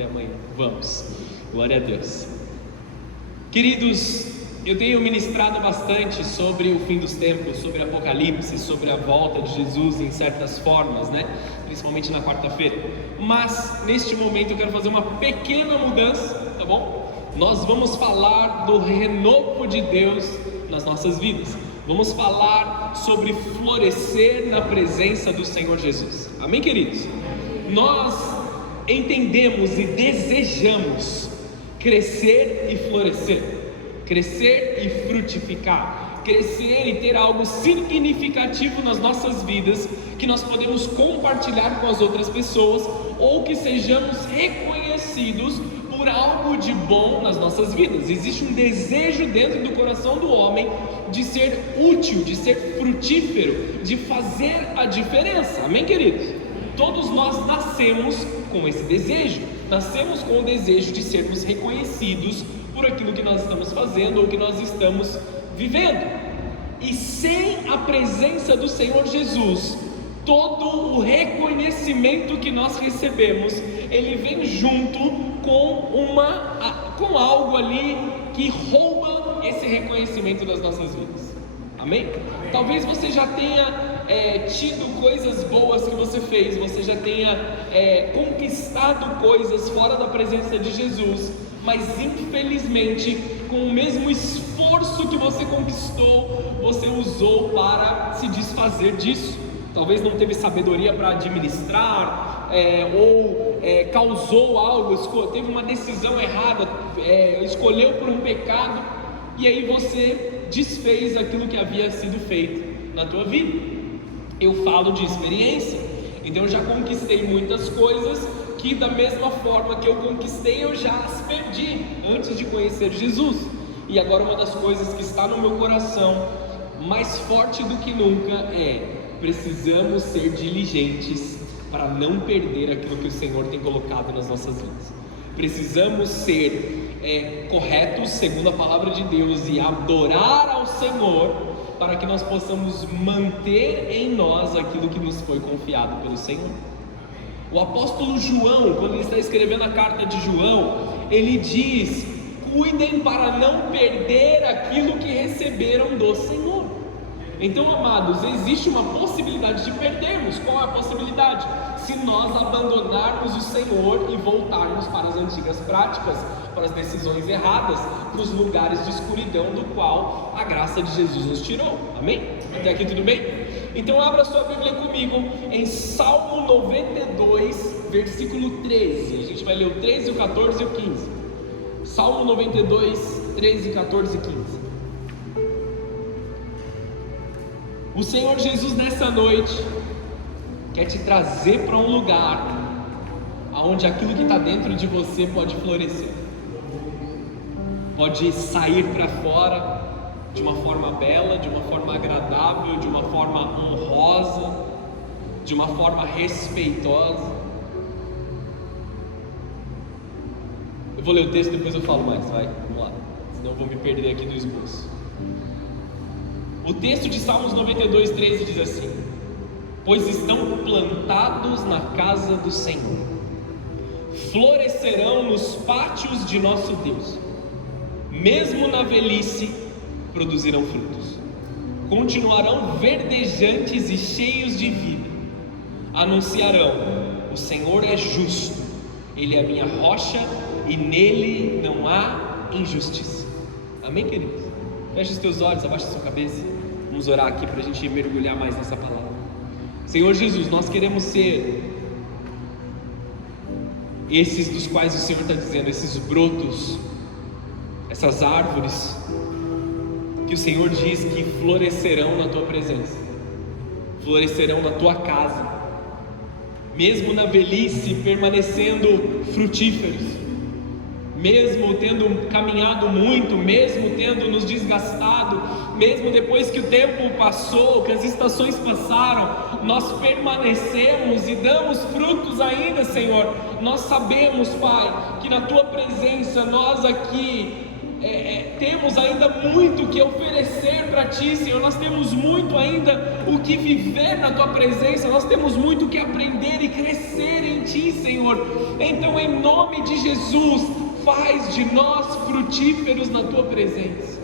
até amanhã. Vamos, glória a Deus. Queridos, eu tenho ministrado bastante sobre o fim dos tempos, sobre Apocalipse, sobre a volta de Jesus em certas formas, né? Principalmente na quarta-feira. Mas neste momento eu quero fazer uma pequena mudança, tá bom? Nós vamos falar do renovo de Deus nas nossas vidas. Vamos falar sobre florescer na presença do Senhor Jesus. Amém, queridos? Nós entendemos e desejamos crescer e florescer, crescer e frutificar, crescer e ter algo significativo nas nossas vidas, que nós podemos compartilhar com as outras pessoas, ou que sejamos reconhecidos por algo de bom nas nossas vidas. Existe um desejo dentro do coração do homem de ser útil, de ser frutífero, de fazer a diferença. Amém, queridos? Todos nós nascemos com esse desejo, nascemos com o desejo de sermos reconhecidos por aquilo que nós estamos fazendo ou que nós estamos vivendo. E sem a presença do Senhor Jesus, todo o reconhecimento que nós recebemos, ele vem junto com algo ali que rouba esse reconhecimento das nossas vidas. Amém? Talvez você já tenha tido coisas boas que você fez, você já tenha conquistado coisas fora da presença de Jesus, mas infelizmente, com o mesmo esforço que você conquistou, você usou para se desfazer disso. Talvez não teve sabedoria para administrar, causou algo, teve uma decisão errada, escolheu por um pecado, e aí você desfez aquilo que havia sido feito na tua vida. Eu falo de experiência, então eu já conquistei muitas coisas que da mesma forma que eu conquistei, eu já as perdi antes de conhecer Jesus. E agora uma das coisas que está no meu coração, mais forte do que nunca, precisamos ser diligentes para não perder aquilo que o Senhor tem colocado nas nossas vidas. Precisamos ser corretos segundo a palavra de Deus e adorar ao Senhor, para que nós possamos manter em nós aquilo que nos foi confiado pelo Senhor. O apóstolo João, quando ele está escrevendo a carta de João, ele diz: cuidem para não perder aquilo que receberam do Senhor. Então, amados, existe uma possibilidade de perdermos. Qual é a possibilidade? Se nós abandonarmos o Senhor e voltarmos para as antigas práticas, para as decisões erradas, para os lugares de escuridão do qual a graça de Jesus nos tirou. Amém? Até aqui tudo bem? Então abra sua Bíblia comigo em Salmo 92, versículo 13. A gente vai ler o 13, o 14 e o 15. Salmo 92, 13, 14 e 15. O Senhor Jesus nessa noite quer te trazer para um lugar onde aquilo que está dentro de você pode florescer, pode sair para fora de uma forma bela, de uma forma agradável, de uma forma honrosa, de uma forma respeitosa. Eu vou ler o texto, depois eu falo mais, vai, vamos lá, senão eu vou me perder aqui no esboço. O texto de Salmos 92, 13 diz assim: pois estão plantados na casa do Senhor, florescerão nos pátios de nosso Deus, mesmo na velhice produzirão frutos, continuarão verdejantes e cheios de vida, anunciarão: o Senhor é justo, Ele é a minha rocha e nele não há injustiça. Amém, queridos? Feche os teus olhos, abaixa a sua cabeça. Vamos orar aqui para a gente mergulhar mais nessa palavra. Senhor Jesus, nós queremos ser esses dos quais o Senhor está dizendo, esses brotos, essas árvores que o Senhor diz que florescerão na tua presença, florescerão na tua casa, mesmo na velhice permanecendo frutíferos, mesmo tendo caminhado muito, mesmo tendo nos desgastado, mesmo depois que o tempo passou, que as estações passaram, nós permanecemos e damos frutos ainda, Senhor. Nós sabemos, Pai, que na Tua presença nós aqui temos ainda muito que oferecer para Ti, Senhor. Nós temos muito ainda o que viver na Tua presença. Nós temos muito o que aprender e crescer em Ti, Senhor. Então, em nome de Jesus, faz de nós frutíferos na Tua presença.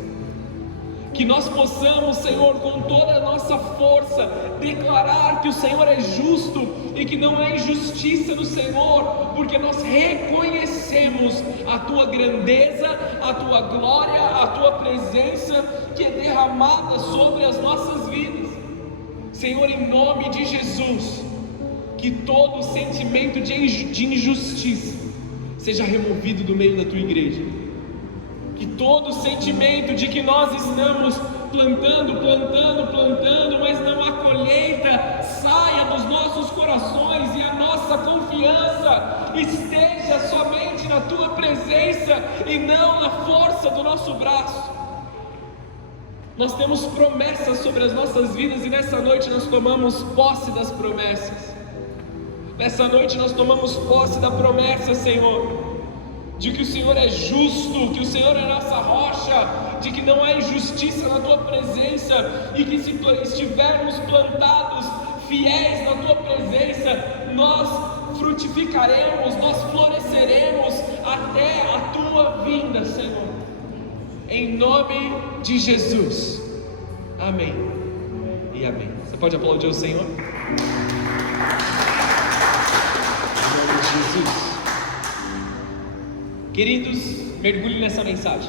Que nós possamos, Senhor, com toda a nossa força, declarar que o Senhor é justo e que não é injustiça do Senhor, porque nós reconhecemos a Tua grandeza, a Tua glória, a Tua presença que é derramada sobre as nossas vidas. Senhor, em nome de Jesus, que todo sentimento de injustiça seja removido do meio da Tua igreja. Que todo sentimento de que nós estamos plantando, mas não há colheita, saia dos nossos corações e a nossa confiança esteja somente na Tua presença e não na força do nosso braço. Nós temos promessas sobre as nossas vidas e nessa noite nós tomamos posse das promessas. Nessa noite nós tomamos posse da promessa, Senhor, de que o Senhor é justo, que o Senhor é nossa rocha, de que não há injustiça na Tua presença, e que se estivermos plantados, fiéis na Tua presença, nós frutificaremos, nós floresceremos até a Tua vinda, Senhor, em nome de Jesus, amém e amém. Você pode aplaudir o Senhor? Em nome de Jesus. Queridos, mergulhe nessa mensagem,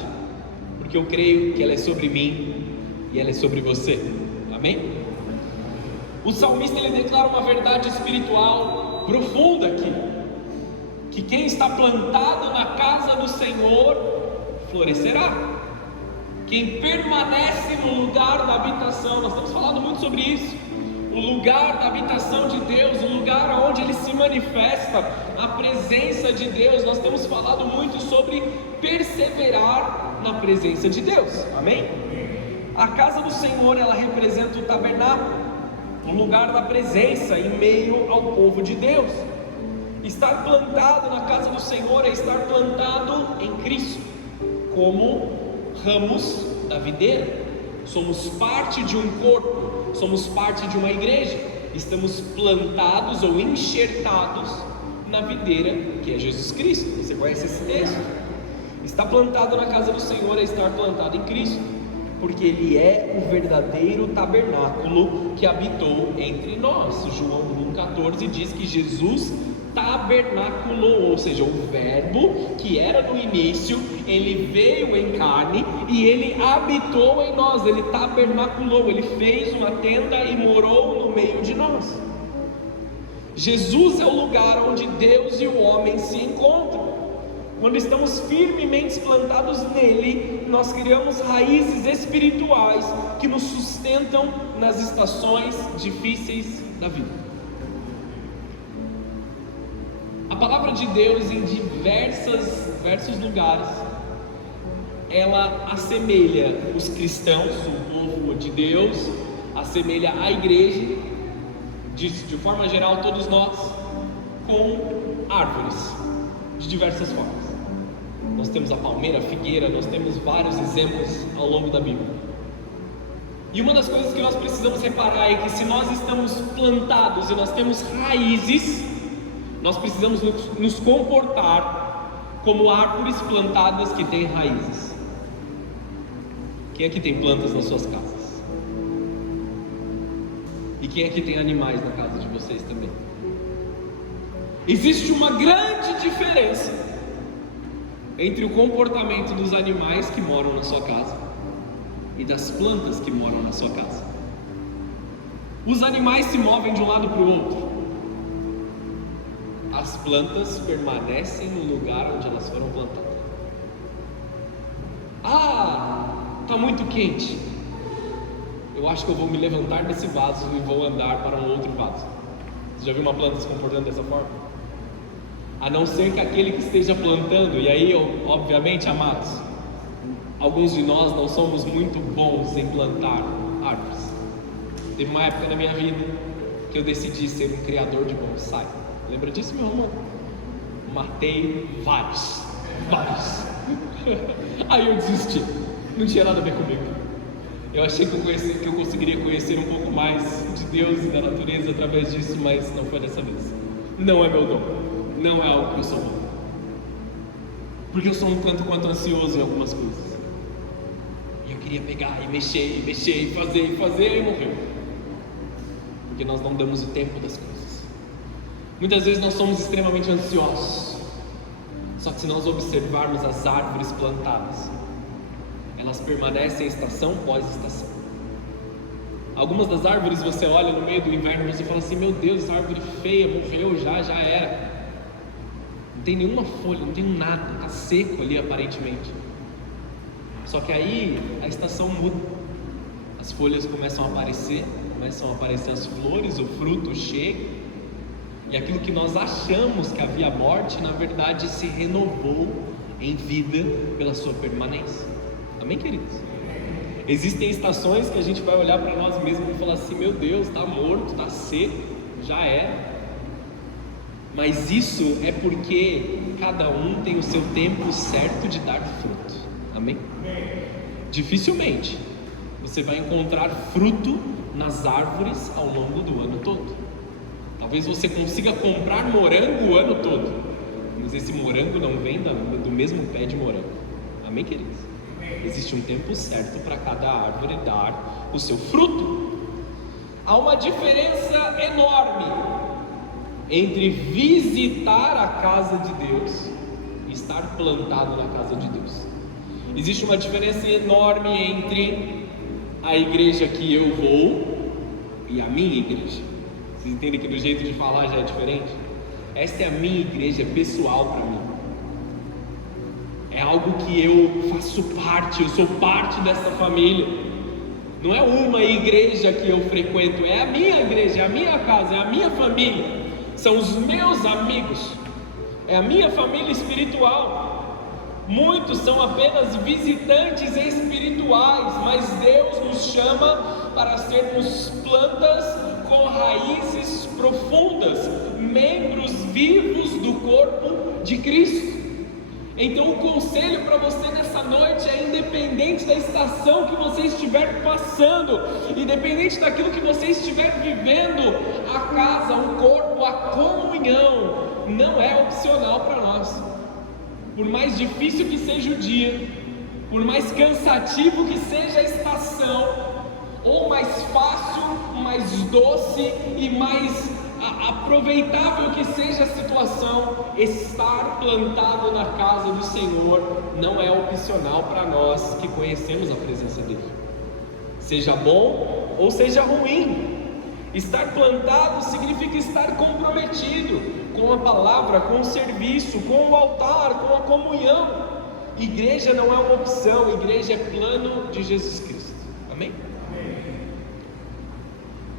porque eu creio que ela é sobre mim e ela é sobre você, amém? O salmista, ele declara uma verdade espiritual profunda aqui, que quem está plantado na casa do Senhor florescerá, quem permanece no lugar da habitação, nós temos falado muito sobre isso, o lugar da habitação de Deus, o lugar onde Ele se manifesta, a presença de Deus. Nós temos falado muito sobre perseverar na presença de Deus, amém? A casa do Senhor, ela representa o tabernáculo, um lugar da presença em meio ao povo de Deus. Estar plantado na casa do Senhor é estar plantado em Cristo, como ramos da videira. Somos parte de um corpo, somos parte de uma igreja, estamos plantados ou enxertados na videira que é Jesus Cristo. Você conhece esse texto? Estar plantado na casa do Senhor é estar plantado em Cristo, porque Ele é o verdadeiro tabernáculo que habitou entre nós. João 1,14 diz que Jesus tabernaculou, ou seja, o verbo que era no início, Ele veio em carne e Ele habitou em nós, Ele tabernaculou, Ele fez uma tenda e morou no meio de nós. Jesus é o lugar onde Deus e o homem se encontram. Quando estamos firmemente plantados nele, nós criamos raízes espirituais que nos sustentam nas estações difíceis da vida. A palavra de Deus, em diversos lugares, ela assemelha os cristãos, o povo de Deus, assemelha a igreja, de forma geral todos nós, com árvores de diversas formas. Nós temos a palmeira, a figueira, nós temos vários exemplos ao longo da Bíblia. E uma das coisas que nós precisamos reparar é que se nós estamos plantados e nós temos raízes, nós precisamos nos comportar como árvores plantadas que têm raízes. Quem aqui tem plantas nas suas casas? E quem aqui tem animais na casa de vocês também? Existe uma grande diferença entre o comportamento dos animais que moram na sua casa e das plantas que moram na sua casa. Os animais se movem de um lado para o outro. As plantas permanecem no lugar onde elas foram plantadas. Está muito quente. Eu acho que eu vou me levantar desse vaso e vou andar para um outro vaso. Você já viu uma planta se comportando dessa forma? A não ser que aquele que esteja plantando, e aí obviamente, amados, alguns de nós não somos muito bons em plantar árvores. Teve uma época na minha vida que eu decidi ser um criador de bonsai. Lembra disso, meu irmão? Matei vários. Vários. Aí eu desisti, não tinha nada a ver comigo. Eu achei que eu conseguiria conhecer um pouco mais de Deus e da natureza através disso, mas não foi dessa vez. Não é meu dom, não é algo que eu sou bom. Porque eu sou um tanto quanto ansioso em algumas coisas. E eu queria pegar e mexer, e fazer, e morreu. Porque nós não damos o tempo das coisas. Muitas vezes nós somos extremamente ansiosos. Só que se nós observarmos as árvores plantadas, elas permanecem estação após estação. Algumas das árvores você olha no meio do inverno e você fala assim: meu Deus, essa árvore feia, morreu já era. Não tem nenhuma folha, não tem nada, está seco ali aparentemente. Só que aí a estação muda, as folhas começam a aparecer as flores, o fruto chega, e aquilo que nós achamos que havia morte, na verdade se renovou em vida pela sua permanência. Amém, queridos? Existem estações que a gente vai olhar para nós mesmos e falar assim: meu Deus, está morto, está seco, já era. Mas isso é porque cada um tem o seu tempo certo de dar fruto. Amém? Dificilmente você vai encontrar fruto nas árvores ao longo do ano todo. Talvez você consiga comprar morango o ano todo, mas esse morango não vem do mesmo pé de morango. Amém, queridos? Existe um tempo certo para cada árvore dar o seu fruto. Há uma diferença enorme entre visitar a casa de Deus e estar plantado na casa de Deus. Existe uma diferença enorme entre a igreja que eu vou e a minha igreja. Vocês entendem que do jeito de falar já é diferente? Esta é a minha igreja pessoal para mim. É algo que eu faço parte, eu sou parte dessa família. Não é uma igreja que eu frequento, é a minha igreja, é a minha casa, é a minha família. São os meus amigos, é a minha família espiritual. Muitos são apenas visitantes espirituais, mas Deus nos chama para sermos plantas com raízes profundas, membros vivos do corpo de Cristo. Então o conselho para você nessa noite é: independente da estação que você estiver passando, independente daquilo que você estiver vivendo, a casa, o corpo, a comunhão não é opcional para nós. Por mais difícil que seja o dia, por mais cansativo que seja a estação, ou mais fácil, mais doce e mais aproveitável que seja a situação, estar plantado na casa do Senhor não é opcional para nós que conhecemos a presença dele. Seja bom ou seja ruim, estar plantado significa estar comprometido com a palavra, com o serviço, com o altar, com a comunhão. Igreja não é uma opção, igreja é plano de Jesus Cristo. Amém?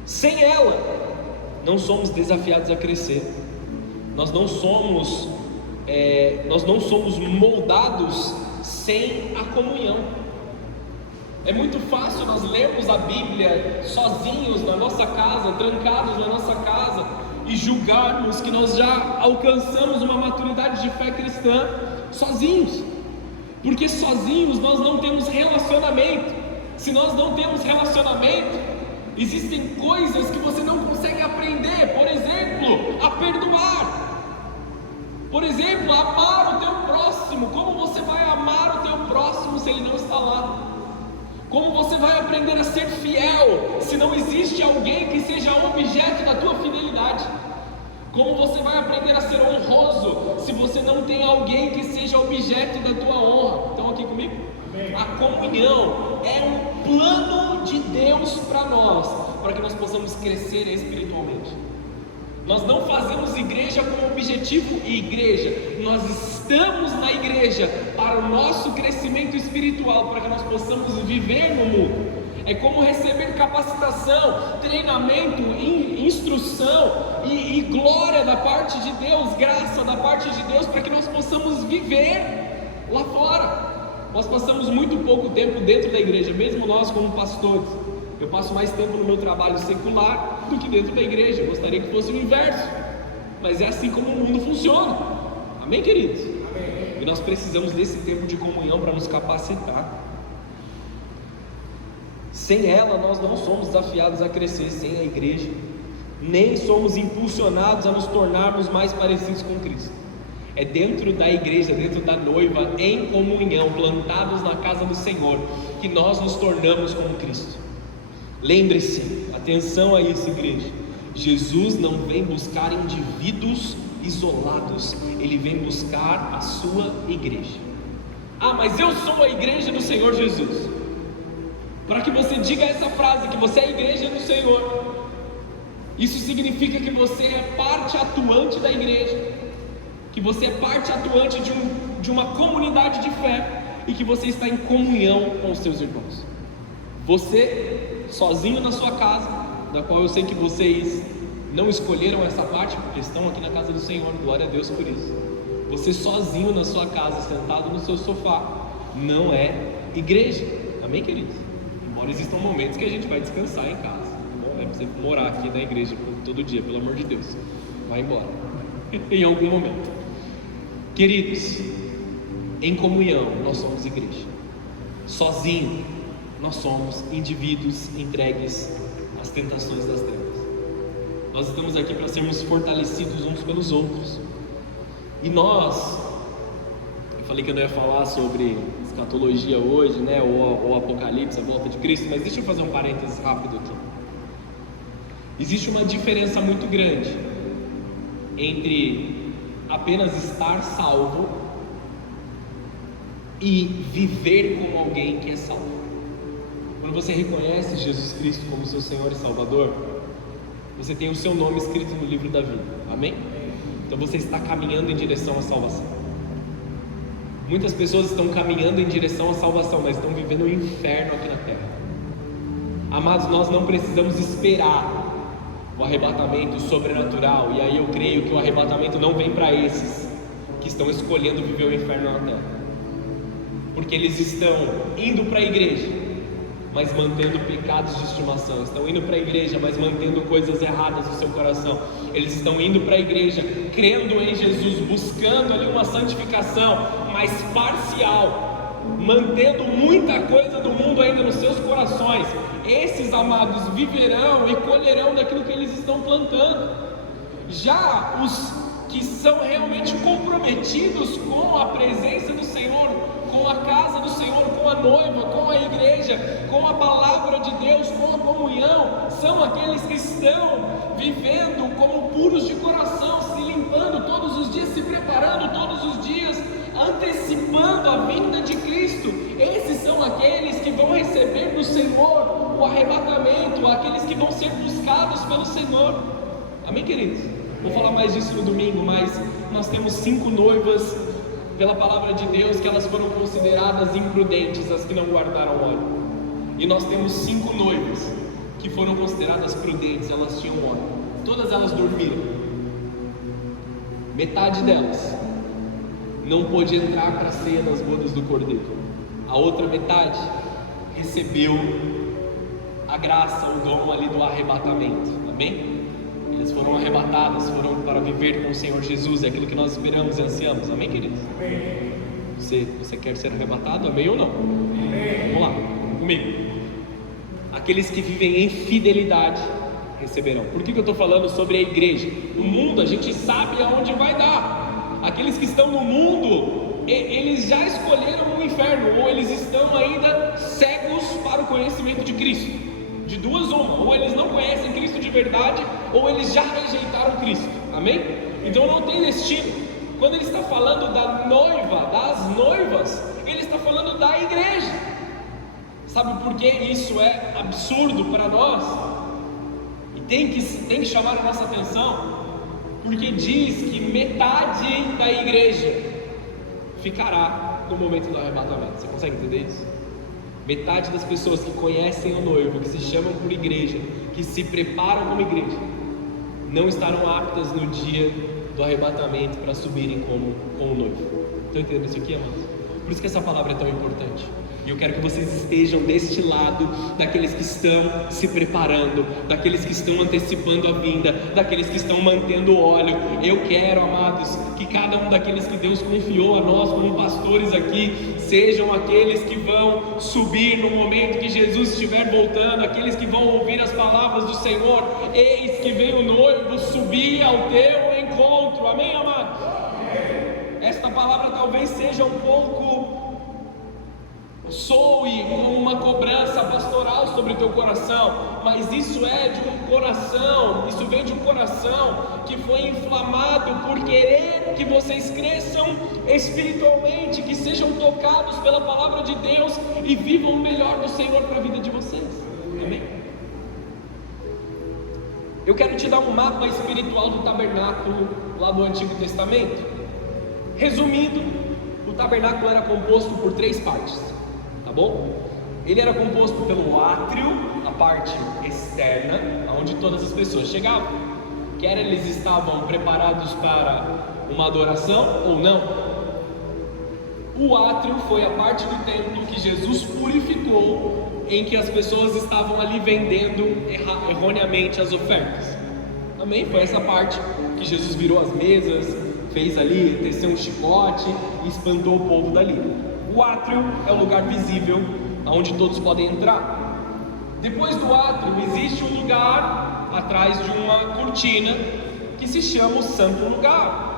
Sem ela não somos desafiados a crescer. Nós não somos moldados sem a comunhão. É muito fácil nós lermos a Bíblia sozinhos na nossa casa, trancados na nossa casa, e julgarmos que nós já alcançamos uma maturidade de fé cristã sozinhos, porque sozinhos nós não temos relacionamento. Se nós não temos relacionamento, existem coisas que você não consegue aprender. Por exemplo, a perdoar. Por exemplo, amar o teu próximo. Como você vai amar o teu próximo se ele não está lá? Como você vai aprender a ser fiel se não existe alguém que seja objeto da tua fidelidade? Como você vai aprender a ser honroso se você não tem alguém que seja objeto da tua honra? Estão aqui comigo? Amém. A comunhão é um plano de Deus para nós, para que nós possamos crescer espiritualmente. Nós não fazemos igreja como objetivo igreja, nós estamos na igreja para o nosso crescimento espiritual, para que nós possamos viver no mundo. É como receber capacitação, treinamento, instrução e glória da parte de Deus, graça da parte de Deus, para que nós possamos viver lá fora. Nós passamos muito pouco tempo dentro da igreja, mesmo nós como pastores. Eu passo mais tempo no meu trabalho secular do que dentro da igreja. Eu gostaria que fosse o inverso, mas é assim como o mundo funciona. Amém, queridos? Amém. e nós precisamos desse tempo de comunhão para nos capacitar. Sem ela nós não somos desafiados a crescer, sem a igreja, nem somos impulsionados a nos tornarmos mais parecidos com Cristo. É dentro da igreja, dentro da noiva, em comunhão, plantados na casa do Senhor, que nós nos tornamos como Cristo. Lembre-se, atenção a isso, igreja, Jesus não vem buscar indivíduos isolados, Ele vem buscar a sua igreja. Ah, mas eu sou a igreja do Senhor Jesus. Para que você diga essa frase, que você é a igreja do Senhor, isso significa que você é parte atuante da igreja, que você é parte atuante de uma comunidade de fé, e que você está em comunhão com os seus irmãos. Você, sozinho na sua casa, da qual eu sei que vocês não escolheram essa parte, porque estão aqui na casa do Senhor, glória a Deus por isso. Você sozinho na sua casa, sentado no seu sofá, não é igreja. Amém, queridos? Embora existam momentos que a gente vai descansar em casa, não é para você morar aqui na igreja todo dia, pelo amor de Deus, vai embora em algum momento. Queridos, em comunhão nós somos igreja, sozinho nós somos indivíduos entregues às tentações das trevas. Nós estamos aqui para sermos fortalecidos uns pelos outros. E nós, eu falei que eu não ia falar sobre escatologia hoje, né, ou Apocalipse, a volta de Cristo, mas deixa eu fazer um parênteses rápido aqui. Existe uma diferença muito grande entre apenas estar salvo e viver como alguém que é salvo. Quando você reconhece Jesus Cristo como seu Senhor e Salvador, você tem o seu nome escrito no livro da vida, amém? Então você está caminhando em direção à salvação. Muitas pessoas estão caminhando em direção à salvação, mas estão vivendo um inferno aqui na terra. Amados, nós não precisamos esperar o arrebatamento sobrenatural, e aí eu creio que o arrebatamento não vem para esses que estão escolhendo viver o inferno na terra, porque eles estão indo para a igreja, mas mantendo pecados de estimação, estão indo para a igreja, mas mantendo coisas erradas no seu coração. Eles estão indo para a igreja, crendo em Jesus, buscando ali uma santificação, mas parcial, mantendo muita coisa do mundo ainda nos seus corações. Esses, amados, viverão e colherão daquilo que eles estão plantando. Já os que são realmente comprometidos com a presença do Senhor, com a casa do Senhor, com a noiva, com a igreja, com a palavra de Deus, com a comunhão, são aqueles que estão vivendo como puros de coração, se limpando todos os dias, se preparando todos os dias, antecipando a vinda de Cristo. Esses são aqueles que vão receber do Senhor o arrebatamento, aqueles que vão ser buscados pelo Senhor. Amém, queridos? Vou falar mais disso no domingo, mas nós temos 5 noivas pela palavra de Deus, que elas foram consideradas imprudentes, as que não guardaram óleo. E nós temos 5 noivas que foram consideradas prudentes, elas tinham óleo. Todas elas dormiram. Metade delas não pôde entrar para a ceia das bodas do Cordeiro. A outra metade recebeu a graça, o dom ali do arrebatamento. Amém? Eles foram arrebatadas, foram para viver com o Senhor Jesus, é aquilo que nós esperamos e ansiamos. Amém, queridos? Amém. Você quer ser arrebatado? Amém ou não? Amém. Vamos lá, comigo. Aqueles que vivem em fidelidade receberão. Por que eu estou falando sobre a igreja? No mundo a gente sabe aonde vai dar. Aqueles que estão no mundo, eles já escolheram o inferno, ou eles estão ainda cegos para o conhecimento de Cristo. De duas uma, ou eles não conhecem Cristo de verdade, ou eles já rejeitaram Cristo, amém? Então não tem destino. Quando ele está falando da noiva, das noivas, ele está falando da igreja. Sabe por que isso é absurdo para nós? E tem que chamar a nossa atenção, porque diz que metade da igreja ficará no momento do arrebatamento. Você consegue entender isso? Metade das pessoas que conhecem o noivo, que se chamam por igreja, que se preparam como igreja, não estarão aptas no dia do arrebatamento para subirem como noivo. Estão entendendo isso aqui, amados? Por isso que essa palavra é tão importante. E eu quero que vocês estejam deste lado, daqueles que estão se preparando, daqueles que estão antecipando a vinda, daqueles que estão mantendo o óleo. Eu quero, amados, que cada um daqueles que Deus confiou a nós como pastores aqui, sejam aqueles que vão subir no momento que Jesus estiver voltando, aqueles que vão ouvir as palavras do Senhor: eis que vem o noivo subir ao teu encontro. Amém, amados? Esta palavra talvez seja um pouco, soe como uma cobrança pastoral sobre o teu coração, mas isso é de um coração, isso vem de um coração que foi inflamado por querer que vocês cresçam espiritualmente, que sejam tocados pela palavra de Deus e vivam o melhor do Senhor para a vida de vocês. Amém? Eu quero te dar um mapa espiritual do tabernáculo lá do Antigo Testamento. Resumindo, o tabernáculo era composto por 3 partes, tá bom? Ele era composto pelo átrio, a parte externa, onde todas as pessoas chegavam, quer eles estavam preparados para uma adoração ou não. O átrio foi a parte do templo que Jesus purificou, em que as pessoas estavam ali vendendo erroneamente as ofertas. Também foi essa parte que Jesus virou as mesas, fez ali, teceu um chicote e espantou o povo dali. O átrio é o lugar visível, onde todos podem entrar. Depois do átrio existe um lugar atrás de uma cortina que se chama o Santo Lugar,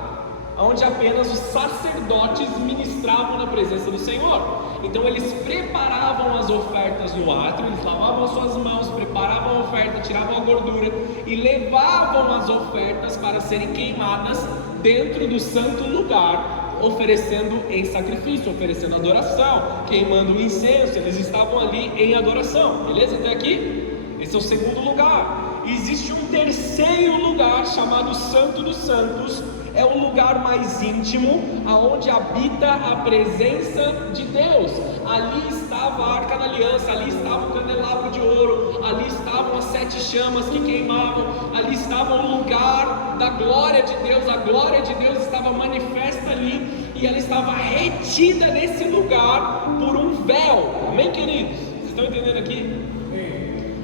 onde apenas os sacerdotes ministravam na presença do Senhor. Então eles preparavam as ofertas no átrio, eles lavavam as suas mãos, preparavam a oferta, tiravam a gordura e levavam as ofertas para serem queimadas dentro do Santo Lugar, oferecendo em sacrifício, oferecendo adoração, queimando incenso. Eles estavam ali em adoração, beleza? Até aqui? Esse é o segundo lugar. Existe um terceiro lugar chamado Santo dos Santos. É o lugar mais íntimo, aonde habita a presença de Deus. Ali estava a Arca da Aliança, ali estava o candelabro de ouro, ali estavam as 7 chamas que queimavam, ali estava o lugar da glória de Deus. A glória de Deus estava manifesta ali, e ela estava retida nesse lugar por um véu. Amém, queridos? Vocês estão entendendo aqui?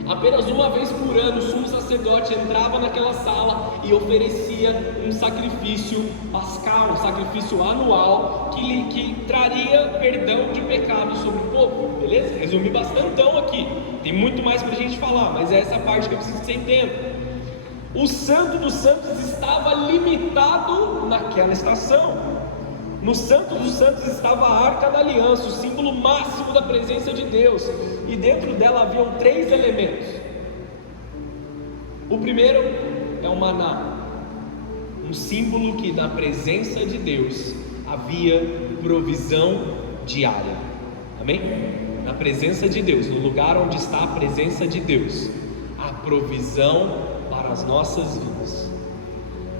Apenas uma vez por ano o sumo sacerdote entrava naquela sala e oferecia um sacrifício pascal, um sacrifício anual que traria perdão de pecados sobre o povo, beleza? Resumi bastantão aqui, tem muito mais para a gente falar, mas é essa parte que eu preciso que você entenda. O Santo dos Santos estava limitado naquela estação. No Santo dos Santos estava a Arca da Aliança, o símbolo máximo da presença de Deus, e dentro dela haviam 3 elementos. O primeiro é o maná, um símbolo que na presença de Deus havia provisão diária. Amém? Na presença de Deus, no lugar onde está a presença de Deus, há provisão para as nossas vidas.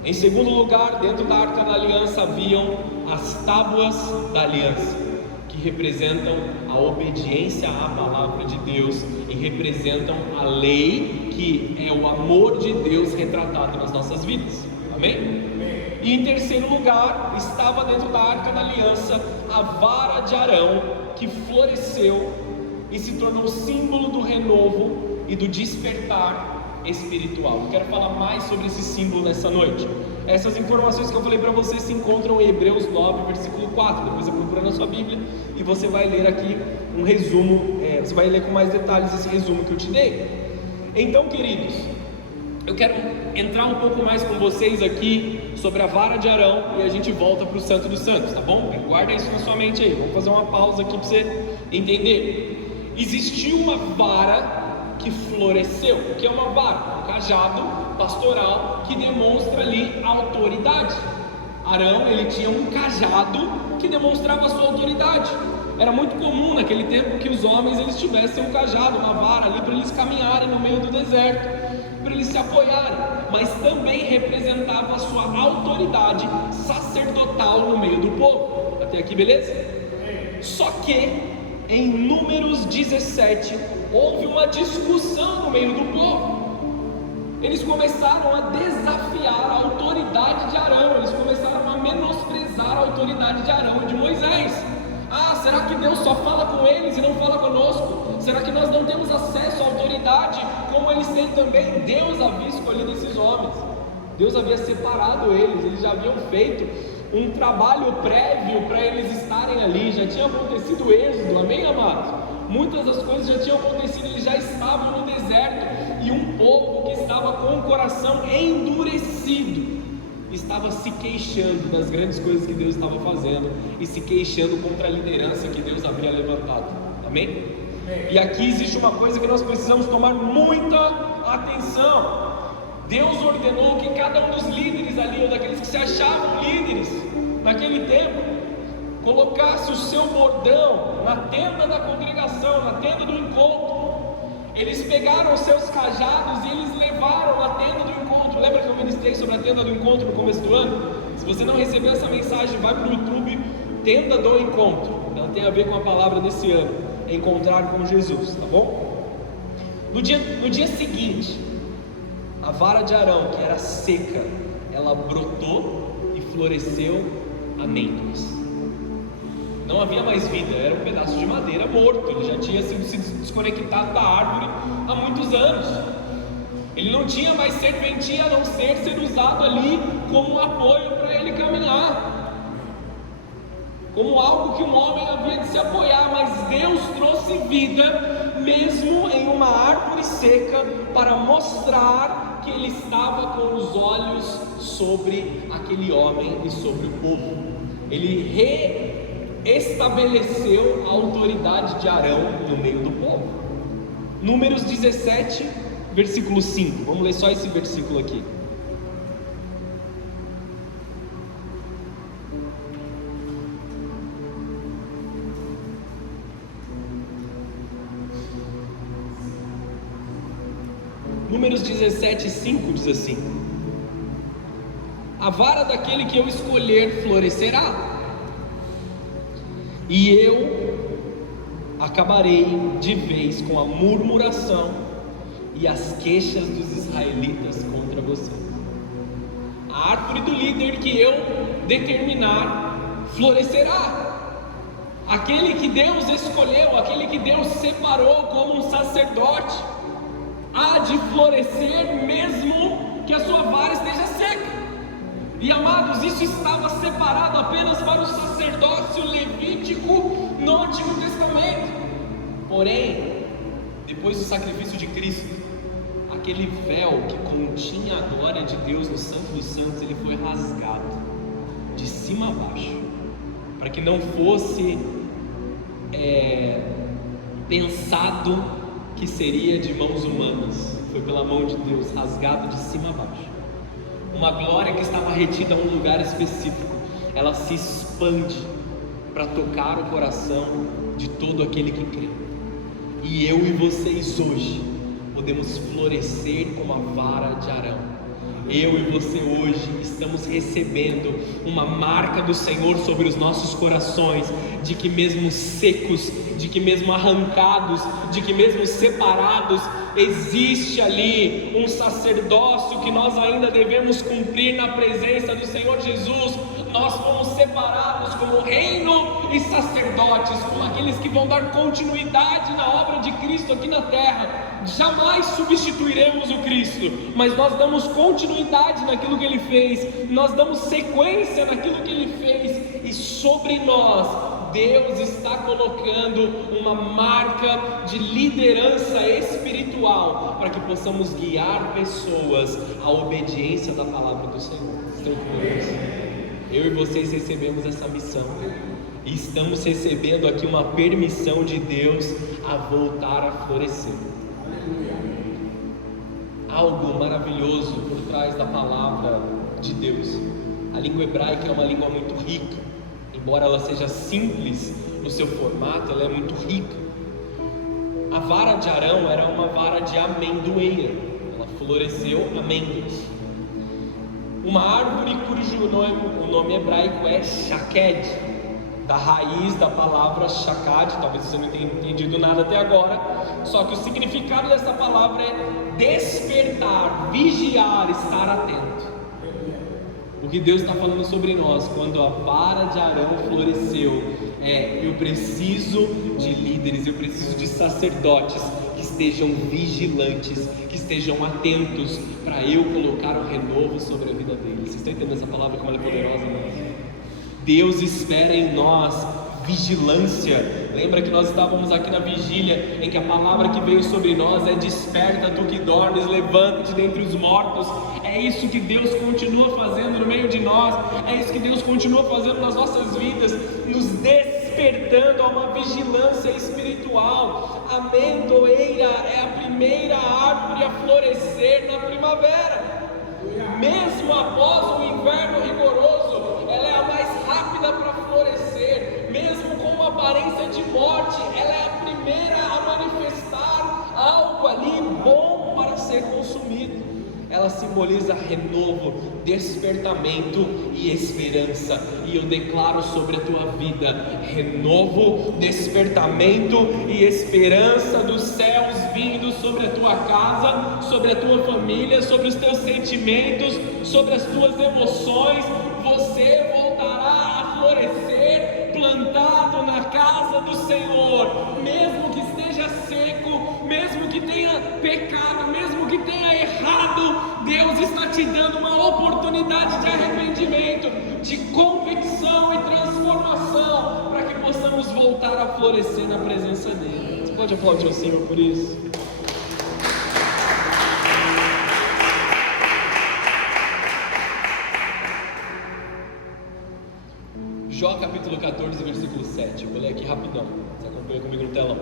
Em segundo lugar, dentro da Arca da Aliança haviam as tábuas da aliança, que representam a obediência à palavra de Deus e representam a lei, que é o amor de Deus retratado nas nossas vidas. Amém? E em terceiro lugar, estava dentro da Arca da Aliança a vara de Arão, que floresceu e se tornou símbolo do renovo e do despertar espiritual. Eu quero falar mais sobre esse símbolo nessa noite. Essas informações que eu falei para você se encontram em Hebreus 9, versículo 4. Depois você procura na sua Bíblia e você vai ler aqui um resumo, você vai ler com mais detalhes esse resumo que eu te dei. Então, queridos, eu quero entrar um pouco mais com vocês aqui sobre a vara de Arão e a gente volta para o Santo dos Santos, tá bom? Guarda isso na sua mente aí. Vamos fazer uma pausa aqui para você entender. Existiu uma vara que floresceu, que é uma vara, um cajado pastoral que demonstra ali a autoridade. Arão, ele tinha um cajado que demonstrava a sua autoridade. Era muito comum naquele tempo que os homens eles tivessem um cajado, uma vara ali para eles caminharem no meio do deserto, para eles se apoiarem, mas também representava a sua autoridade sacerdotal no meio do povo. Até aqui, beleza? Só que em Números 17 houve uma discussão no meio do povo. Eles começaram a desafiar a autoridade de Arão, eles começaram a menosprezar a autoridade de Arão e de Moisés. Ah, Será que Deus só fala com eles e não fala conosco? Será que nós não temos acesso à autoridade como eles têm também? Deus havia escolhido esses homens, Deus havia separado eles já haviam feito um trabalho prévio para eles estarem ali, já tinha acontecido o êxodo, amém, amados? Muitas das coisas já tinham acontecido, eles já estavam no deserto, e um povo que estava com o coração endurecido, estava se queixando das grandes coisas que Deus estava fazendo, e se queixando contra a liderança que Deus havia levantado, amém? E aqui existe uma coisa que nós precisamos tomar muita atenção. Deus ordenou que cada um dos líderes ali, ou daqueles que se achavam líderes naquele tempo, colocasse o seu bordão na tenda da congregação, na tenda do encontro. Eles pegaram os seus cajados e eles levaram a tenda do encontro. Lembra que eu ministrei sobre a tenda do encontro no começo do ano? Se você não recebeu essa mensagem, vai para o YouTube, Tenda do Encontro. Ela tem a ver com a palavra desse ano, encontrar com Jesus, tá bom? No dia seguinte, a vara de Arão, que era seca, ela brotou e floresceu amêndoas. Não havia mais vida, era um pedaço de madeira morto, ele já tinha sido desconectado da árvore há muitos anos. Ele não tinha mais serventia a não ser usado ali como um apoio para ele caminhar, como algo que um homem havia de se apoiar. Mas Deus trouxe vida mesmo em uma árvore seca, para mostrar que Ele estava com os olhos sobre aquele homem e sobre o povo. Ele reestabeleceu a autoridade de Arão no meio do povo. Números 17, versículo 5, vamos ler só esse versículo aqui. Números 17, 5 diz assim: a vara daquele que eu escolher florescerá, e eu acabarei de vez com a murmuração e as queixas dos israelitas contra você. A árvore do líder que eu determinar florescerá. Aquele que Deus escolheu, aquele que Deus separou como um sacerdote, há de florescer mesmo que a sua vara esteja seca. E amados, isso estava separado apenas para o sacerdócio levítico no Antigo Testamento. Porém, depois do sacrifício de Cristo, aquele véu que continha a glória de Deus no Santo dos Santos, ele foi rasgado de cima a baixo, para que não fosse pensado que seria de mãos humanas. Foi pela mão de Deus, rasgado de cima a baixo. Uma glória que estava retida a um lugar específico, ela se expande para tocar o coração de todo aquele que crê. E eu e vocês hoje podemos florescer como a vara de Arão. Eu e você hoje estamos recebendo uma marca do Senhor sobre os nossos corações, de que mesmo secos, de que mesmo arrancados, de que mesmo separados, existe ali um sacerdócio que nós ainda devemos cumprir na presença do Senhor Jesus. Nós fomos separados como reino e sacerdotes, como aqueles que vão dar continuidade na obra de Cristo aqui na terra. Jamais substituiremos o Cristo, mas nós damos continuidade naquilo que Ele fez, nós damos sequência naquilo que Ele fez, e sobre nós Deus está colocando uma marca de liderança espiritual, para que possamos guiar pessoas à obediência da palavra do Senhor. Estão comigo? Eu e vocês recebemos essa missão, e estamos recebendo aqui uma permissão de Deus a voltar a florescer. Algo maravilhoso por trás da palavra de Deus. A língua hebraica é uma língua muito rica, embora ela seja simples no seu formato, ela é muito rica. A vara de Arão era uma vara de amendoeira, ela floresceu amêndoas. Uma árvore cujo nome hebraico é shaked, da raiz da palavra shakad. Talvez você não tenha entendido nada até agora, só que o significado dessa palavra é despertar, vigiar, estar atento. O que Deus está falando sobre nós, quando a vara de Arão floresceu, Eu preciso de líderes, eu preciso de sacerdotes que estejam vigilantes, que estejam atentos, para eu colocar o renovo sobre a vida deles. Vocês estão entendendo essa palavra como ela é poderosa, né? Deus espera em nós vigilância. Lembra que nós estávamos aqui na vigília, em que a palavra que veio sobre nós é: desperta tu que dormes, levanta-te dentre os mortos. É isso que Deus continua fazendo no meio de nós, é isso que Deus continua fazendo nas nossas vidas, nos despertando a uma vigilância espiritual. A amendoeira é a primeira árvore a florescer na primavera. Mesmo após o inverno rigoroso, ela é a mais rápida para florescer. Mesmo com uma aparência de morte, ela é a primeira a manifestar algo ali bom para ser consumido. Ela simboliza renovo, despertamento e esperança. E eu declaro sobre a tua vida renovo, despertamento e esperança dos céus vindo sobre a tua casa, sobre a tua família, sobre os teus sentimentos, sobre as tuas emoções. Você voltará a florescer, plantado na casa do Senhor. Mesmo que esteja seco, mesmo que tenha pecado, mesmo que tenha errado, Deus está te dando uma oportunidade de arrependimento, de convicção e transformação, para que possamos voltar a florescer na presença dEle. Você pode aplaudir o Senhor por isso? Jó capítulo 14, versículo 7, eu vou ler aqui rapidão, você acompanha comigo no telão.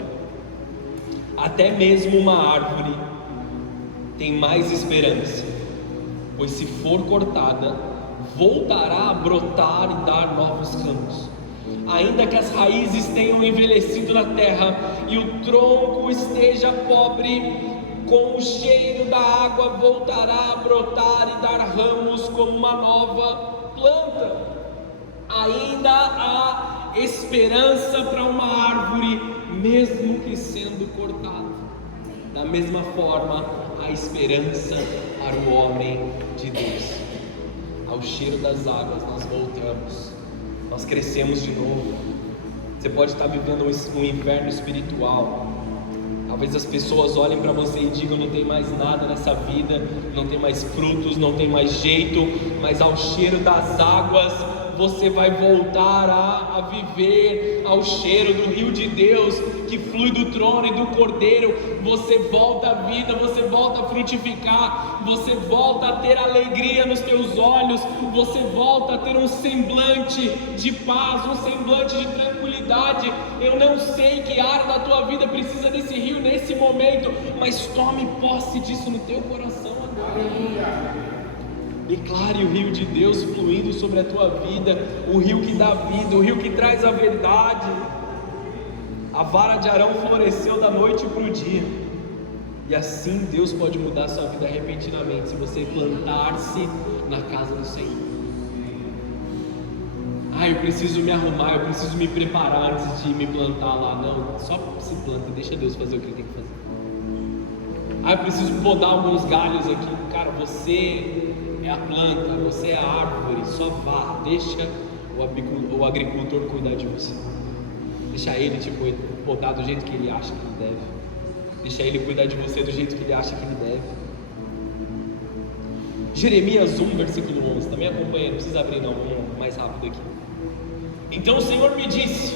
Até mesmo uma árvore tem mais esperança, pois se for cortada, voltará a brotar e dar novos ramos. Ainda que as raízes tenham envelhecido na terra e o tronco esteja pobre, com o cheiro da água voltará a brotar e dar ramos como uma nova planta. Ainda há esperança para uma árvore, mesmo que sendo cortada. Da mesma forma, há esperança para o homem de Deus. Ao cheiro das águas nós voltamos, nós crescemos de novo. Você pode estar vivendo um inverno espiritual. Talvez as pessoas olhem para você e digam: não tem mais nada nessa vida, não tem mais frutos, não tem mais jeito. Mas ao cheiro das águas você vai voltar a viver. Ao cheiro do rio de Deus que flui do trono e do Cordeiro, você volta à vida, você volta a frutificar, você volta a ter alegria nos teus olhos, você volta a ter um semblante de paz, um semblante de tranquilidade. Eu não sei que área da tua vida precisa desse rio nesse momento, mas tome posse disso no teu coração agora. Declare o rio de Deus fluindo sobre a tua vida, o rio que dá vida, o rio que traz a verdade. A vara de Arão floresceu da noite para o dia, e assim Deus pode mudar a sua vida repentinamente, se você plantar-se na casa do Senhor. Eu preciso me arrumar, eu preciso me preparar antes de me plantar lá. Não, só se planta, deixa Deus fazer o que Ele tem que fazer. Eu preciso podar alguns galhos aqui. Cara, você é a planta, você é a árvore, só vá, deixa o agricultor cuidar de você. Deixa ele te podar do jeito que ele acha que ele deve. Deixa ele cuidar de você do jeito que ele acha que ele deve. Jeremias 1, versículo 11, também acompanha, não precisa abrir não, vamos mais rápido aqui. Então o Senhor me disse: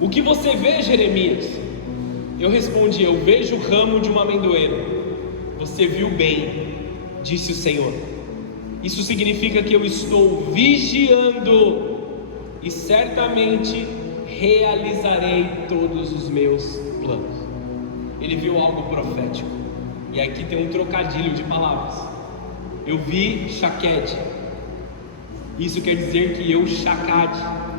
o que você vê, Jeremias? Eu respondi: eu vejo o ramo de uma amendoeira. Você viu bem, disse o Senhor. Isso significa que eu estou vigiando e certamente realizarei todos os meus planos. Ele viu algo profético, e aqui tem um trocadilho de palavras. Eu vi Shaked. Isso quer dizer que eu Shakad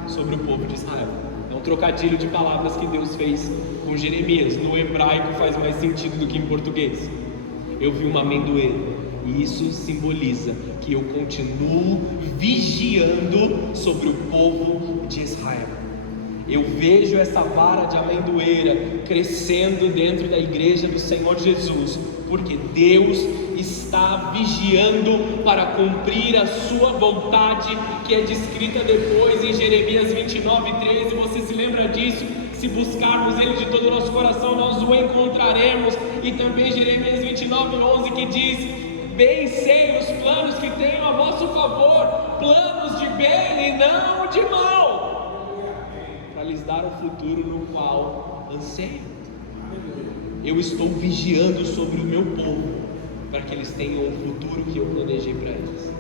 sobre o povo de Israel. É um trocadilho de palavras que Deus fez com Jeremias. No hebraico faz mais sentido do que em português. Eu vi uma amendoeira, e isso simboliza que eu continuo vigiando sobre o povo de Israel. Eu vejo essa vara de amendoeira crescendo dentro da igreja do Senhor Jesus, porque Deus está está vigiando para cumprir a sua vontade, que é descrita depois em Jeremias 29:13. Você se lembra disso? Se buscarmos Ele de todo o nosso coração, nós o encontraremos. E também Jeremias 29:11, que diz: bem sei os planos que tenho a vosso favor, planos de bem e não de mal, para lhes dar um futuro no qual anseio. Eu estou vigiando sobre o meu povo, para que eles tenham o futuro que eu planejei para eles.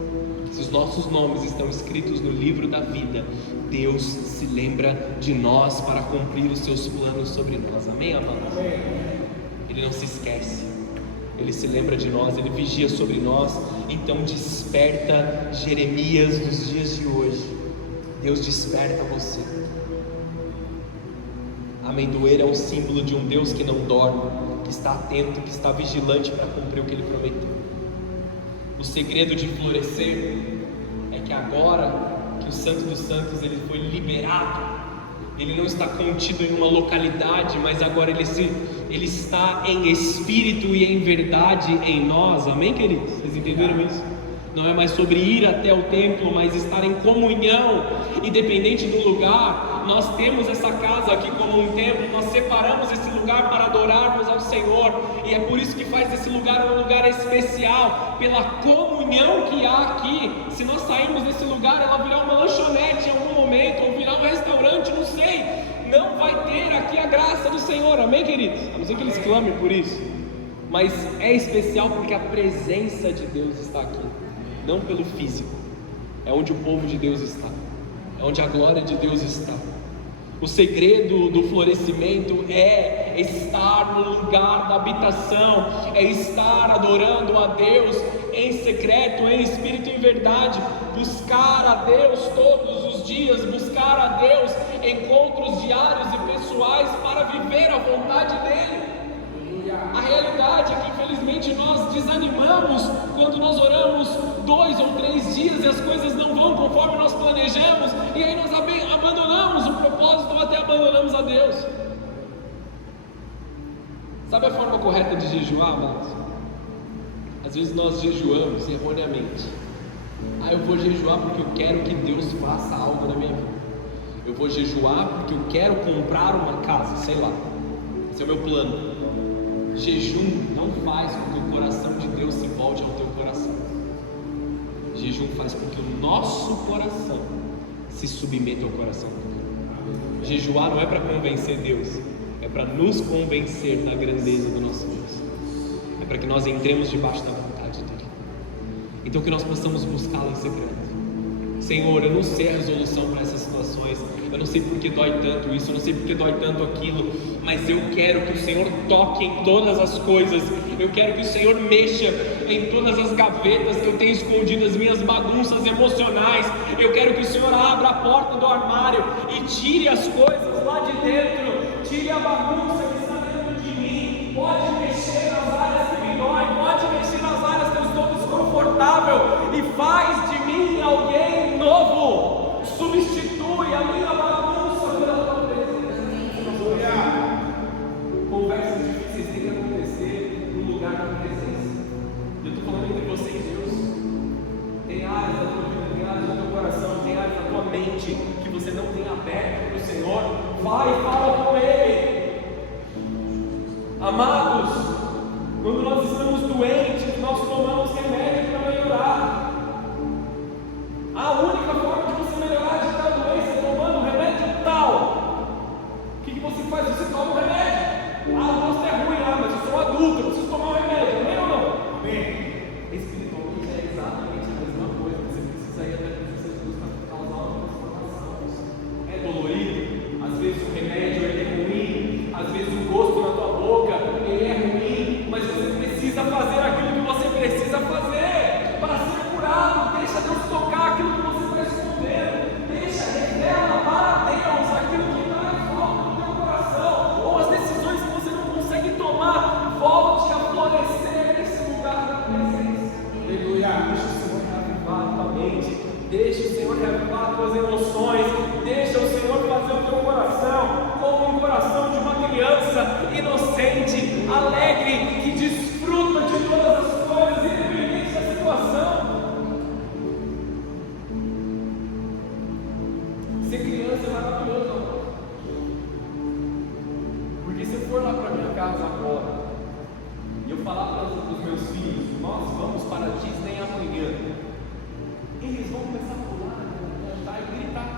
Se os nossos nomes estão escritos no livro da vida, Deus se lembra de nós para cumprir os seus planos sobre nós. Amém, amados? Ele não se esquece. Ele se lembra de nós, Ele vigia sobre nós. Então desperta Jeremias nos dias de hoje. Deus desperta você. A amendoeira é um símbolo de um Deus que não dorme, que está atento, que está vigilante para cumprir o que Ele prometeu. O segredo de florescer é que agora que o Santo dos Santos ele foi liberado, ele não está contido em uma localidade, mas agora ele está em espírito e em verdade em nós. Amém, queridos? Vocês entenderam isso? Não é mais sobre ir até o templo, mas estar em comunhão. Independente do lugar, nós temos essa casa aqui como um templo. Nós separamos esse lugar para adorarmos ao Senhor, e é por isso que faz desse lugar um lugar especial, pela comunhão que há aqui. Se nós sairmos desse lugar, ela virá uma lanchonete em algum momento, ou virá um restaurante, não sei. Não vai ter aqui a graça do Senhor, amém, queridos? A não ser que eles clamem por isso, mas é especial porque a presença de Deus está aqui, não pelo físico. É onde o povo de Deus está, é onde a glória de Deus está. O segredo do florescimento é estar no lugar da habitação, é estar adorando a Deus em secreto, em espírito e em verdade, buscar a Deus todos os dias, buscar a Deus encontros diários e pessoais para viver a vontade dEle. A realidade é que infelizmente nós desanimamos quando nós oramos 2 ou 3 dias e as coisas não vão conforme nós planejamos, e aí nós abandonamos o propósito ou até abandonamos a Deus. Sabe a forma correta de jejuar, amados? Às vezes nós jejuamos erroneamente. Eu vou jejuar porque eu quero que Deus faça algo na minha vida. Eu vou jejuar porque eu quero comprar uma casa, sei lá. Esse é o meu plano. Jejum não faz com que o coração de Deus se volte ao teu coração. Jejum faz com que o nosso coração se submeta ao coração de Deus. Jejuar não é para convencer Deus, é para nos convencer da grandeza do nosso Deus. É para que nós entremos debaixo da vontade dEle. Então que nós possamos buscá-lo em secreto. Senhor, eu não sei a resolução para essas situações, eu não sei porque dói tanto isso, eu não sei porque dói tanto aquilo, mas eu quero que o Senhor toque em todas as coisas. Eu quero que o Senhor mexa em todas as gavetas que eu tenho escondido, as minhas bagunças emocionais. Eu quero que o Senhor abra a porta do armário e tire as coisas lá de dentro, tire a bagunça que está dentro de mim. Pode mexer nas áreas que me doem, pode mexer nas áreas que eu estou desconfortável, e faz de mim alguém novo. Substitui a minha bagunça pela tua presença. Conversas difíceis têm que acontecer no lugar da presença. Eu estou falando entre você e Deus. Tem áreas da tua vida, tem áreas do teu coração, tem áreas da tua mente que você não tem aberto para o Senhor. Vai e fala com Ele. Amados, quando nós estamos doentes, nós tomamos remédio para melhorar. A única forma de você melhorar de tal doença é tomando um remédio tal. O que você faz? Você toma um remédio. O gosto é ruim, mas eu sou adulto, eu preciso tomar um remédio, amém ou não? Amém. Espiritualmente é exatamente a mesma coisa. Você precisa ir até a presença de Deus para causar uma transformação. É dolorido, às vezes o remédio é ruim, às vezes o gosto na tua boca ele casa agora e eu falar para os meus filhos, nós vamos para a Disney amanhã, eles vão começar a pular, cantar e gritar.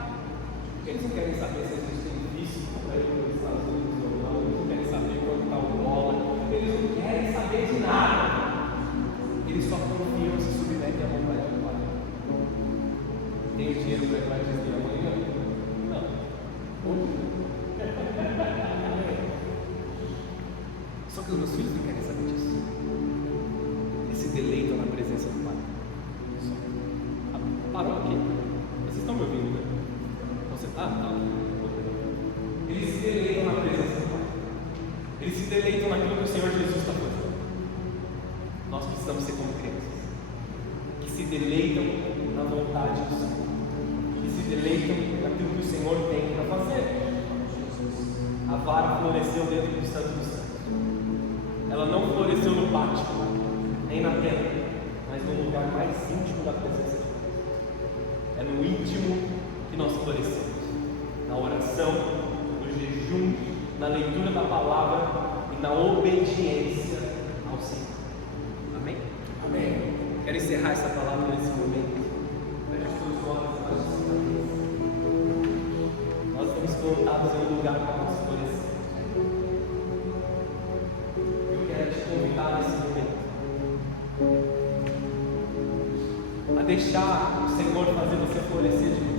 Eles não querem saber se a gente tem visto para ir para os Estados Unidos ou não, eles não querem saber quanto está o dólar, eles não querem saber de nada. Eles só confiam e se submetem à vontade do Pai. Tem dinheiro para ir para a Disney amanhã? Não. Hoje? Só que os meus filhos não querem saber disso. Eles se deleitam na presença do Pai. Só. Parou aqui? Vocês estão me ouvindo, né? Tá. Eles se deleitam na presença do Pai. Eles se deleitam naquilo que o Senhor Jesus está fazendo. Nós precisamos ser como crianças que se deleitam na vontade do Senhor, que se deleitam naquilo que o Senhor tem para fazer. A vara floresceu dentro do Santo dos Santos. Ela não floresceu no pátio, nem na tenda, mas no lugar mais íntimo da presença de Deus. É no íntimo que nós florescemos, na oração, no jejum, na leitura da palavra e na obediência ao Senhor. Amém? Amém. Quero encerrar essa palavra nesse momento. Feche os teus olhos, abaixe a sua cabeça. Nós estamos plantados em um lugar para nós florescer. Eu quero te convidar nesse momento a deixar o Senhor fazer você florescer de novo.